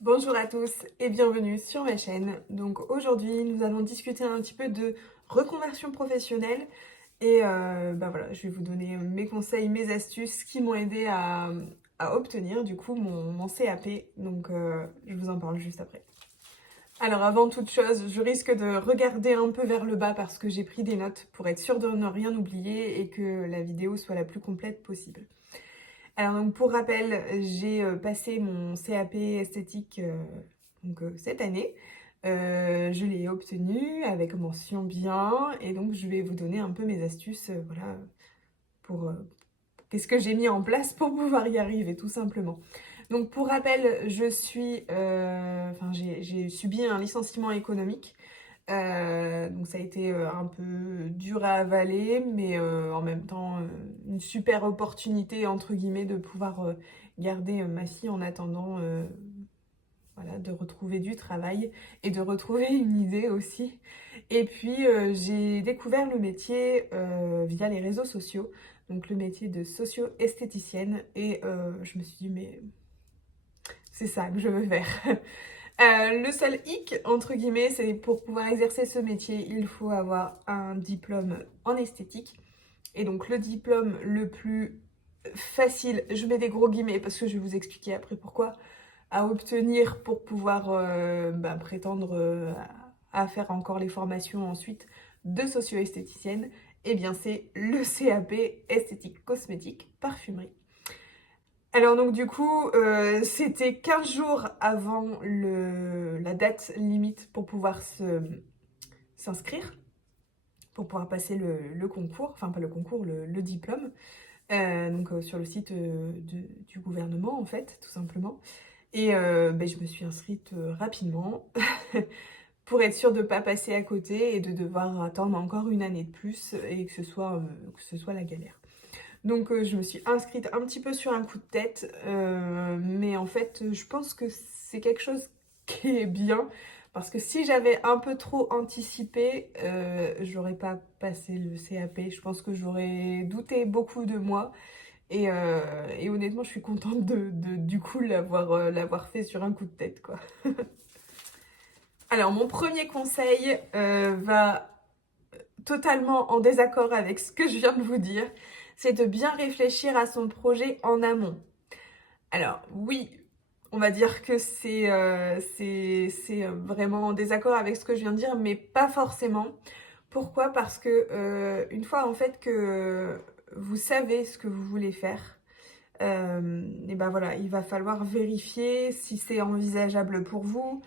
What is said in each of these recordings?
Bonjour à tous et bienvenue sur ma chaîne. Donc aujourd'hui, nous allons discuter un petit peu de reconversion professionnelle et voilà, je vais vous donner mes conseils, mes astuces qui m'ont aidé à obtenir du coup mon CAP. Donc je vous en parle juste après. Alors avant toute chose, je risque de regarder un peu vers le bas parce que j'ai pris des notes pour être sûre de ne rien oublier et que la vidéo soit la plus complète possible. Alors donc pour rappel, j'ai passé mon CAP esthétique cette année. Je l'ai obtenu avec mention bien et donc je vais vous donner un peu mes astuces voilà, pour qu'est-ce que j'ai mis en place pour pouvoir y arriver tout simplement. Donc pour rappel, j'ai subi un licenciement économique. Donc ça a été un peu dur à avaler, mais en même temps une super opportunité entre guillemets de pouvoir garder ma fille en attendant voilà, de retrouver du travail et de retrouver une idée aussi. Et puis j'ai découvert le métier via les réseaux sociaux, donc le métier de socio-esthéticienne, et je me suis dit mais c'est ça que je veux faire. Le seul hic, entre guillemets, c'est pour pouvoir exercer ce métier, il faut avoir un diplôme en esthétique. Et donc le diplôme le plus facile, je mets des gros guillemets parce que je vais vous expliquer après pourquoi, à obtenir pour pouvoir prétendre à faire encore les formations ensuite de socio-esthéticienne, eh bien c'est le CAP esthétique cosmétique parfumerie. Alors donc du coup, c'était 15 jours avant la date limite pour pouvoir s'inscrire, pour pouvoir passer le concours, enfin pas le concours, le diplôme, sur le site du gouvernement en fait, tout simplement. Et je me suis inscrite rapidement pour être sûre de ne pas passer à côté et de devoir attendre encore une année de plus et que ce soit la galère. Donc je me suis inscrite un petit peu sur un coup de tête, mais en fait je pense que c'est quelque chose qui est bien, parce que si j'avais un peu trop anticipé, j'aurais pas passé le CAP. Je pense que j'aurais douté beaucoup de moi, et honnêtement je suis contente du coup l'avoir fait sur un coup de tête quoi. Alors mon premier conseil va totalement en désaccord avec ce que je viens de vous dire, c'est de bien réfléchir à son projet en amont. Alors oui, on va dire que c'est vraiment en désaccord avec ce que je viens de dire, mais pas forcément. Pourquoi? Parce que une fois en fait que vous savez ce que vous voulez faire, et ben voilà, il va falloir vérifier si c'est envisageable pour vous,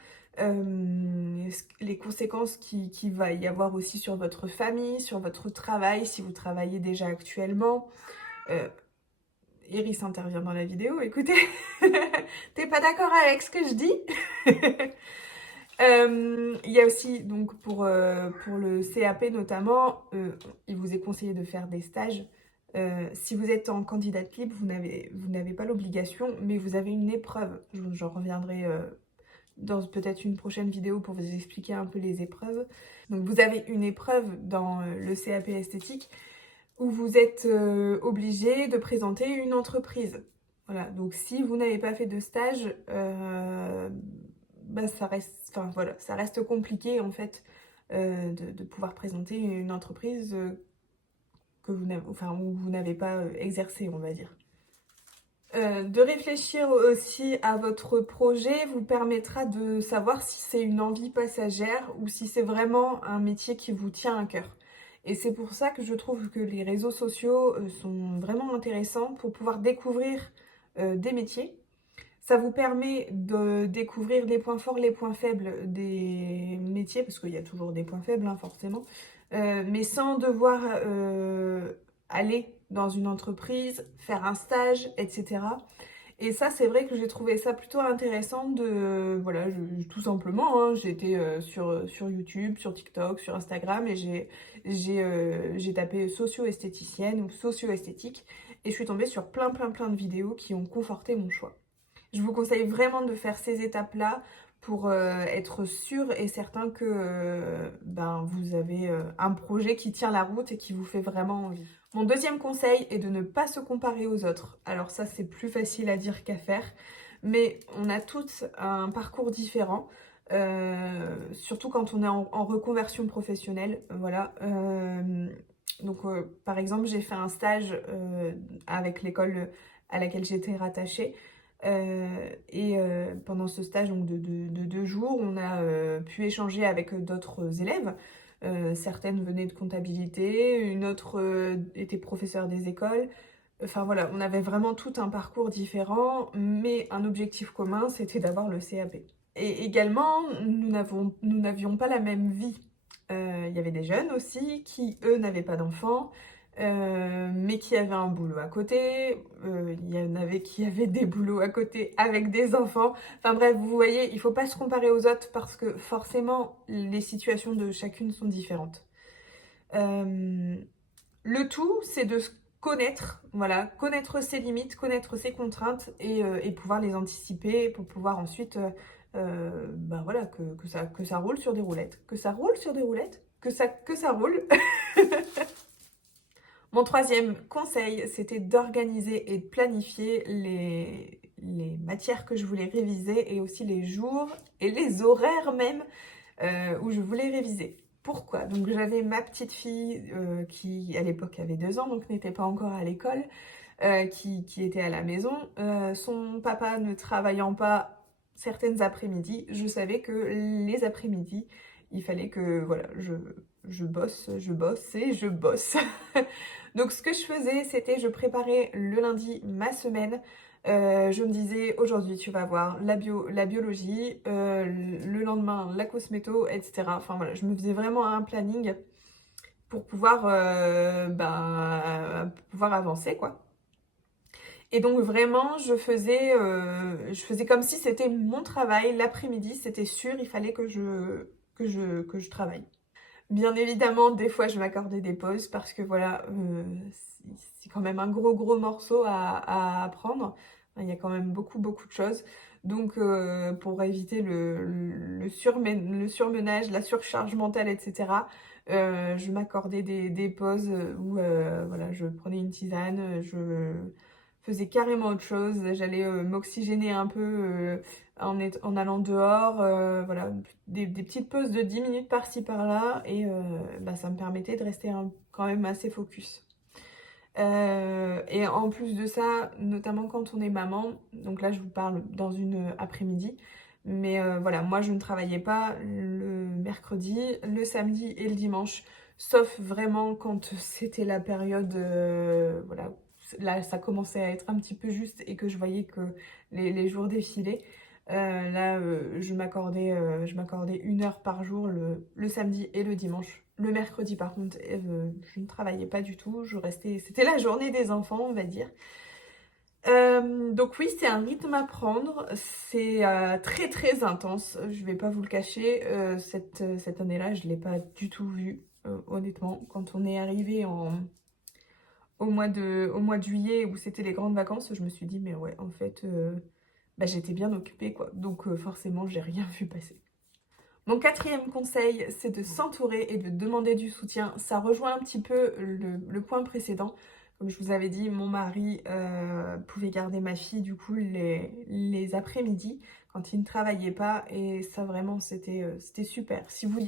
les conséquences qu'il va y avoir aussi sur votre famille, sur votre travail, si vous travaillez déjà actuellement. Euh, Iris intervient dans la vidéo, écoutez, t'es pas d'accord avec ce que je dis? Il y a aussi, donc pour le CAP notamment, il vous est conseillé de faire des stages. Si vous êtes en candidate libre, vous n'avez pas l'obligation, mais vous avez une épreuve. J'en reviendrai dans peut-être une prochaine vidéo pour vous expliquer un peu les épreuves. Donc vous avez une épreuve dans le CAP esthétique où vous êtes obligé de présenter une entreprise. Voilà, donc si vous n'avez pas fait de stage, ça reste compliqué en fait de pouvoir présenter une entreprise où vous n'avez pas exercé, on va dire. De réfléchir aussi à votre projet vous permettra de savoir si c'est une envie passagère ou si c'est vraiment un métier qui vous tient à cœur. Et c'est pour ça que je trouve que les réseaux sociaux sont vraiment intéressants pour pouvoir découvrir des métiers. Ça vous permet de découvrir les points forts, les points faibles des métiers, parce qu'il y a toujours des points faibles, hein, forcément, mais sans devoir aller dans une entreprise, faire un stage, etc. Et ça, c'est vrai que j'ai trouvé ça plutôt intéressant voilà, tout simplement, hein, j'ai été sur YouTube, sur TikTok, sur Instagram, et j'ai tapé socio-esthéticienne ou socio-esthétique, et je suis tombée sur plein de vidéos qui ont conforté mon choix. Je vous conseille vraiment de faire ces étapes-là pour être sûr et certain que vous avez un projet qui tient la route et qui vous fait vraiment envie. Mon deuxième conseil est de ne pas se comparer aux autres. Alors ça, c'est plus facile à dire qu'à faire. mais on a toutes un parcours différent. Surtout quand on est en reconversion professionnelle, voilà. Donc, par exemple, j'ai fait un stage avec l'école à laquelle j'étais rattachée. Pendant ce stage donc de 2 jours, on a pu échanger avec d'autres élèves. Certaines venaient de comptabilité, une autre était professeure des écoles. Enfin voilà, on avait vraiment tout un parcours différent, mais un objectif commun, c'était d'avoir le CAP. Et également, nous n'avions pas la même vie. Il y avait des jeunes aussi qui, eux, n'avaient pas d'enfants, mais qui avaient un boulot à côté. Il y en avait qui avaient des boulots à côté avec des enfants. Enfin bref, vous voyez, il ne faut pas se comparer aux autres parce que forcément, les situations de chacune sont différentes. Le tout, c'est de se connaître, voilà, connaître ses limites, connaître ses contraintes et pouvoir les anticiper pour pouvoir ensuite, ben voilà, que ça roule sur des roulettes, que ça roule sur des roulettes, que ça roule. Mon troisième conseil, c'était d'organiser et de planifier les matières que je voulais réviser et aussi les jours et les horaires même où je voulais réviser. Pourquoi? Donc j'avais ma petite fille qui à l'époque avait 2 ans, donc n'était pas encore à l'école, qui était à la maison. Son papa ne travaillant pas certaines après-midi, je savais que les après-midi, il fallait que voilà, je bosse et je bosse. Donc ce que je faisais, c'était je préparais le lundi ma semaine. Je me disais aujourd'hui tu vas voir la biologie, le lendemain la cosméto, etc. Enfin voilà, je me faisais vraiment un planning pour pouvoir, pouvoir avancer quoi. Et donc vraiment je faisais comme si c'était mon travail, l'après-midi, c'était sûr, il fallait que je travaille. Bien évidemment, des fois, je m'accordais des pauses parce que voilà, c'est quand même un gros morceau à apprendre. Il y a quand même beaucoup de choses. Donc, pour éviter le surmenage, la surcharge mentale, etc., je m'accordais des pauses où voilà, je prenais une tisane, je faisais carrément autre chose. J'allais m'oxygéner un peu en allant dehors, voilà, des petites pauses de 10 minutes par-ci par-là et ça me permettait de rester quand même assez focus. Et en plus de ça, notamment quand on est maman, donc là je vous parle dans une après-midi, mais voilà, moi je ne travaillais pas le mercredi, le samedi et le dimanche, sauf vraiment quand c'était la période, voilà, là ça commençait à être un petit peu juste et que je voyais que les jours défilaient. Là, je m'accordais 1 heure par jour le samedi et le dimanche. Le mercredi, par contre, je ne travaillais pas du tout. Je restais, c'était la journée des enfants, on va dire. Donc oui, c'est un rythme à prendre. C'est très intense. Je vais pas vous le cacher. Cette année-là, je l'ai pas du tout vu, honnêtement. Quand on est arrivé au mois de juillet où c'était les grandes vacances, je me suis dit mais ouais, en fait, j'étais bien occupée quoi. Donc forcément, j'ai rien vu passer. Mon quatrième conseil, c'est de s'entourer et de demander du soutien. Ça rejoint un petit peu le point précédent. Comme je vous avais dit, mon mari pouvait garder ma fille du coup les après-midi quand il ne travaillait pas. Et ça vraiment, c'était super. Si vous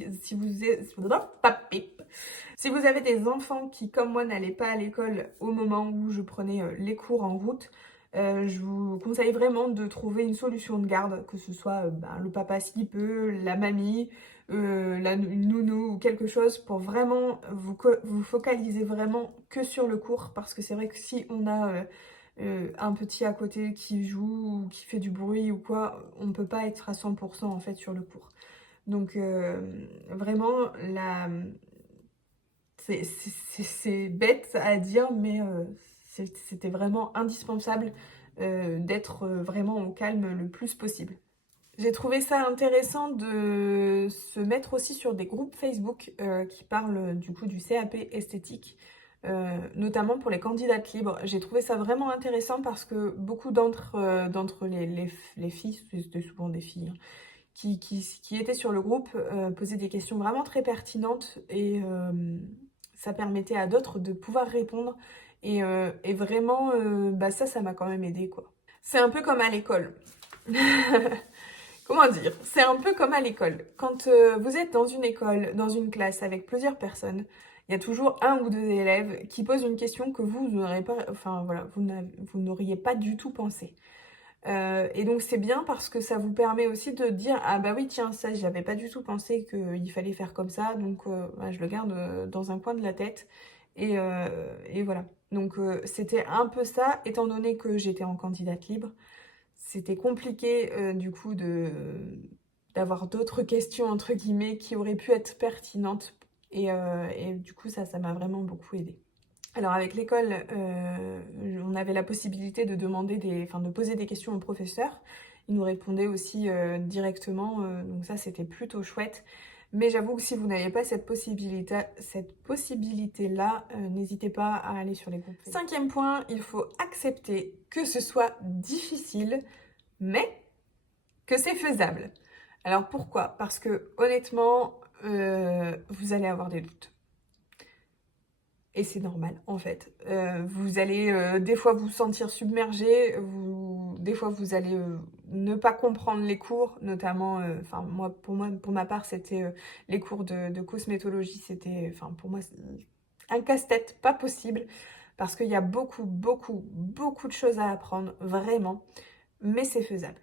avez des enfants qui, comme moi, n'allaient pas à l'école au moment où je prenais les cours en route, je vous conseille vraiment de trouver une solution de garde, que ce soit le papa s'il peut, la mamie, une nounou ou quelque chose pour vraiment vous focaliser vraiment que sur le cours parce que c'est vrai que si on a un petit à côté qui joue ou qui fait du bruit ou quoi, on ne peut pas être à 100% en fait sur le cours. Donc vraiment, c'est bête à dire, mais c'était vraiment indispensable d'être vraiment au calme le plus possible. J'ai trouvé ça intéressant de se mettre aussi sur des groupes Facebook qui parlent du coup du CAP esthétique, notamment pour les candidates libres. J'ai trouvé ça vraiment intéressant parce que beaucoup d'entre les filles, c'était souvent des filles, hein, qui étaient sur le groupe posaient des questions vraiment très pertinentes et ça permettait à d'autres de pouvoir répondre et vraiment ça m'a quand même aidé quoi. C'est un peu comme à l'école. Comment dire? C'est un peu comme à l'école. Quand vous êtes dans une école, dans une classe avec plusieurs personnes, il y a toujours un ou deux élèves qui posent une question que vous n'aurez pas, enfin voilà, vous n'auriez pas du tout pensé. Et donc c'est bien parce que ça vous permet aussi de dire ah bah oui tiens ça j'avais pas du tout pensé qu'il fallait faire comme ça donc bah, je le garde dans un coin de la tête et voilà. Donc c'était un peu ça étant donné que j'étais en candidate libre. C'était compliqué du coup d'avoir d'autres questions entre guillemets qui auraient pu être pertinentes et du coup ça m'a vraiment beaucoup aidé. Alors avec l'école, on avait la possibilité de de poser des questions aux professeurs. Ils nous répondaient aussi directement, donc ça c'était plutôt chouette. Mais j'avoue que si vous n'avez pas cette possibilité-là, n'hésitez pas à aller sur les groupes. Cinquième point, il faut accepter que ce soit difficile, mais que c'est faisable. Alors pourquoi? Parce que honnêtement, vous allez avoir des doutes. Et c'est normal, en fait. Vous allez des fois vous sentir submergé, des fois vous allez ne pas comprendre les cours, notamment, pour ma part, c'était les cours de cosmétologie, c'était, pour moi, un casse-tête pas possible, parce qu'il y a beaucoup de choses à apprendre, vraiment, mais c'est faisable.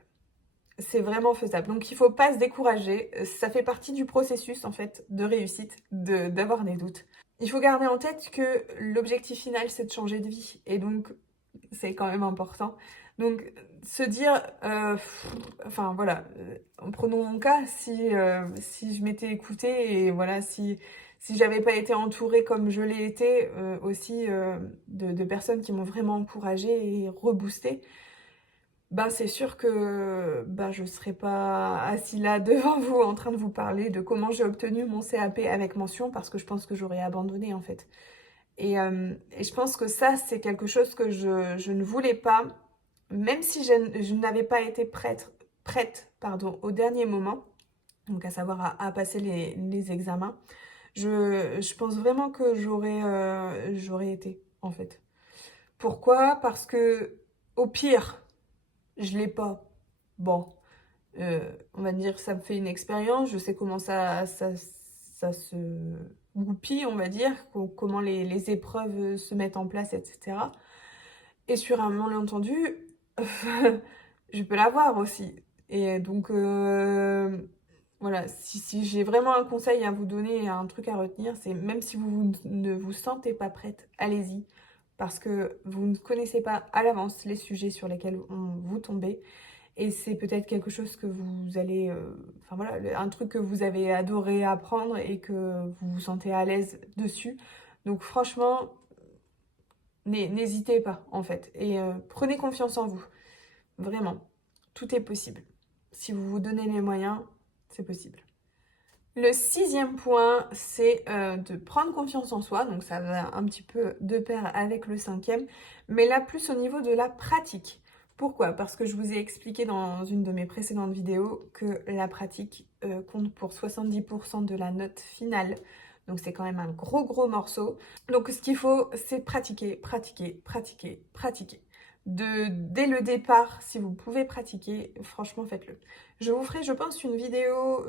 C'est vraiment faisable. Donc il ne faut pas se décourager. Ça fait partie du processus en fait de réussite, d'avoir des doutes. Il faut garder en tête que l'objectif final c'est de changer de vie. Et donc c'est quand même important. Donc se dire, enfin voilà, prenons mon cas, si je m'étais écoutée et voilà, si j'avais pas été entourée comme je l'ai été aussi de personnes qui m'ont vraiment encouragée et reboostée, ben, c'est sûr que ben, je ne serais pas assis là devant vous en train de vous parler de comment j'ai obtenu mon CAP avec mention parce que je pense que j'aurais abandonné en fait. Et je pense que ça, c'est quelque chose que je ne voulais pas, même si je n'avais pas été prête au dernier moment, donc à savoir à passer les examens. Je pense vraiment que j'aurais été en fait. Pourquoi? Parce que au pire, je l'ai pas. Bon, on va dire ça me fait une expérience, je sais comment ça se goupille, on va dire, comment les épreuves se mettent en place, etc. Et sur un malentendu, je peux l'avoir aussi. Et donc, voilà, si j'ai vraiment un conseil à vous donner, un truc à retenir, c'est même si vous ne vous sentez pas prête, allez-y. Parce que vous ne connaissez pas à l'avance les sujets sur lesquels vous tombez. Et c'est peut-être quelque chose que vous allez... enfin voilà, un truc que vous avez adoré apprendre et que vous vous sentez à l'aise dessus. Donc franchement, n'hésitez pas en fait. Et prenez confiance en vous. Vraiment. Tout est possible. Si vous vous donnez les moyens, c'est possible. Le sixième point, c'est de prendre confiance en soi. Donc ça va un petit peu de pair avec le cinquième. Mais là, plus au niveau de la pratique. Pourquoi? Parce que je vous ai expliqué dans une de mes précédentes vidéos que la pratique compte pour 70% de la note finale. Donc c'est quand même un gros morceau. Donc ce qu'il faut, c'est pratiquer. Dès le départ, si vous pouvez pratiquer, franchement faites-le. Je vous ferai, je pense, une vidéo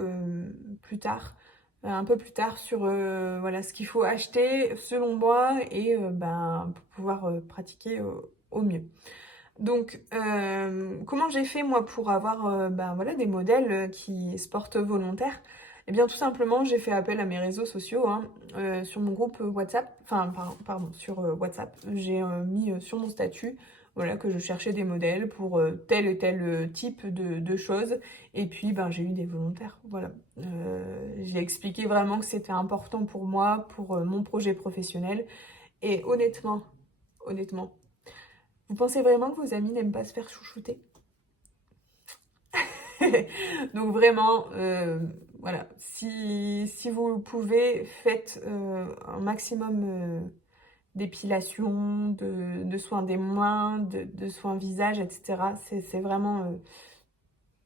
plus tard, un peu plus tard, sur voilà, ce qu'il faut acheter selon moi et pour pouvoir pratiquer au mieux. Donc, comment j'ai fait moi pour avoir voilà, des modèles qui se portent volontaires? Eh bien, tout simplement, j'ai fait appel à mes réseaux sociaux, hein, sur mon groupe WhatsApp, pardon, sur WhatsApp, j'ai mis sur mon statut, voilà, que je cherchais des modèles pour tel et tel type de choses, et puis j'ai eu des volontaires, voilà. J'ai expliqué vraiment que c'était important pour moi, pour mon projet professionnel, et honnêtement, vous pensez vraiment que vos amis n'aiment pas se faire chouchouter? Donc vraiment, voilà, si vous le pouvez, faites un maximum d'épilation, de soins des mains, de soins visage, etc. C'est vraiment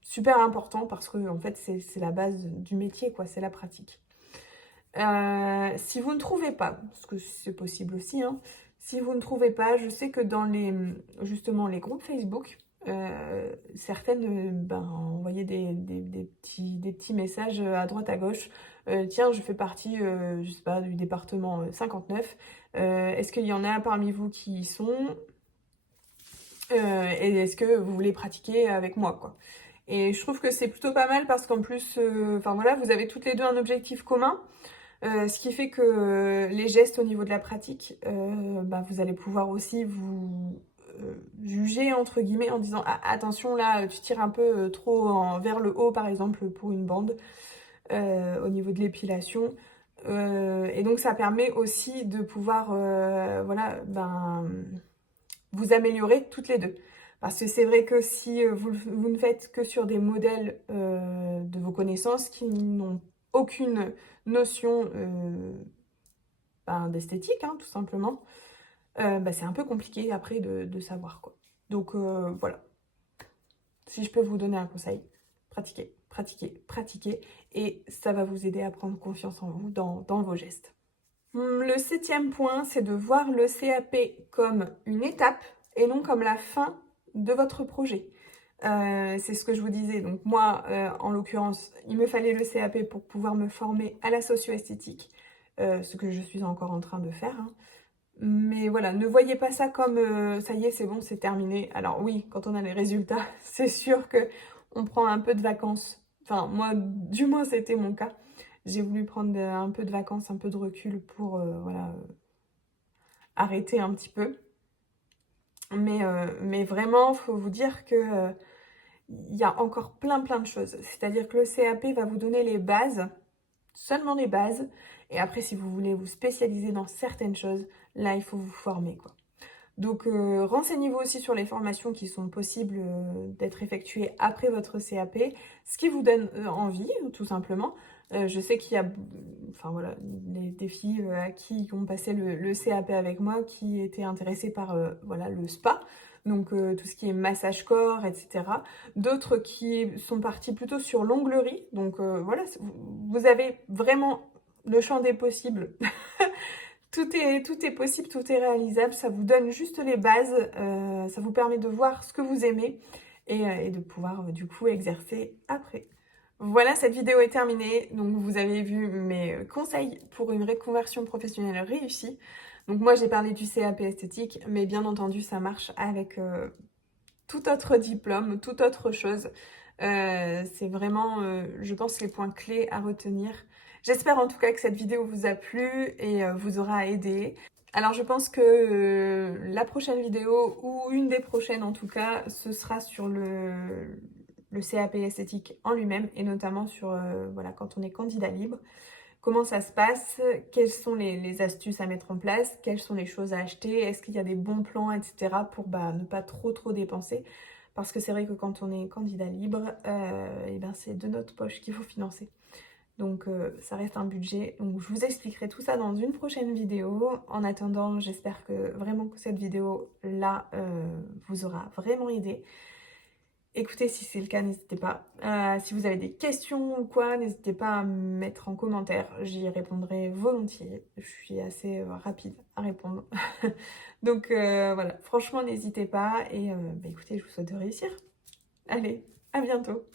super important parce que en fait, c'est la base du métier, quoi, c'est la pratique. Si vous ne trouvez pas, parce que c'est possible aussi, hein, si vous ne trouvez pas, je sais que dans justement les groupes Facebook, certaines envoyaient des petits messages à droite à gauche. Tiens, je fais partie, je sais pas, du département 59. Est-ce qu'il y en a parmi vous qui y sont? Et est-ce que vous voulez pratiquer avec moi, quoi? Et je trouve que c'est plutôt pas mal parce qu'en plus, enfin voilà, vous avez toutes les deux un objectif commun. Ce qui fait que les gestes au niveau de la pratique, vous allez pouvoir aussi vous juger entre guillemets en disant ah, attention là tu tires un peu trop vers le haut par exemple pour une bande au niveau de l'épilation. Et donc ça permet aussi de pouvoir voilà, vous améliorer toutes les deux. Parce que c'est vrai que si vous ne faites que sur des modèles de vos connaissances qui n'ont aucune notion d'esthétique, hein, tout simplement, c'est un peu compliqué après de savoir quoi. Donc voilà, si je peux vous donner un conseil, pratiquez, pratiquez, pratiquez, et ça va vous aider à prendre confiance en vous dans vos gestes. Le 7e point, c'est de voir le CAP comme une étape et non comme la fin de votre projet. C'est ce que je vous disais. Donc moi, en l'occurrence, il me fallait le CAP pour pouvoir me former à la socio-esthétique, ce que je suis encore en train de faire, hein. Mais voilà, ne voyez pas ça comme ça y est, c'est bon, c'est terminé. Alors oui, quand on a les résultats, c'est sûr que on prend un peu de vacances. Enfin, moi, du moins, c'était mon cas. J'ai voulu prendre un peu de vacances, un peu de recul pour voilà, arrêter un petit peu. Mais vraiment, il faut vous dire que il y a encore plein de choses. C'est-à-dire que le CAP va vous donner les bases, seulement les bases. Et après, si vous voulez vous spécialiser dans certaines choses, là, il faut vous former, quoi. Donc, renseignez-vous aussi sur les formations qui sont possibles d'être effectuées après votre CAP, ce qui vous donne envie, tout simplement. Je sais qu'il y a, enfin voilà, des filles qui ont passé le CAP avec moi, qui étaient intéressées par voilà, le spa, donc tout ce qui est massage corps, etc. D'autres qui sont parties plutôt sur l'onglerie, donc voilà, vous avez vraiment le champ des possibles. Tout est possible, tout est réalisable, ça vous donne juste les bases, ça vous permet de voir ce que vous aimez et de pouvoir du coup exercer après. Voilà, cette vidéo est terminée, donc vous avez vu mes conseils pour une reconversion professionnelle réussie. Donc moi j'ai parlé du CAP esthétique, mais bien entendu ça marche avec tout autre diplôme, toute autre chose. C'est vraiment, je pense, les points clés à retenir. J'espère en tout cas que cette vidéo vous a plu et vous aura aidé. Alors je pense que la prochaine vidéo, ou une des prochaines en tout cas, ce sera sur le CAP esthétique en lui-même, et notamment sur voilà, quand on est candidat libre. Comment ça se passe? Quelles sont les astuces à mettre en place? Quelles sont les choses à acheter? Est-ce qu'il y a des bons plans, etc. pour ne pas trop dépenser? Parce que c'est vrai que quand on est candidat libre, c'est de notre poche qu'il faut financer. Donc ça reste un budget. Donc je vous expliquerai tout ça dans une prochaine vidéo. En attendant, j'espère que vraiment que cette vidéo-là vous aura vraiment aidé. Écoutez, si c'est le cas, n'hésitez pas. Si vous avez des questions ou quoi, n'hésitez pas à me mettre en commentaire. J'y répondrai volontiers. Je suis assez rapide à répondre. Donc voilà, franchement, n'hésitez pas. Et écoutez, je vous souhaite de réussir. Allez, à bientôt.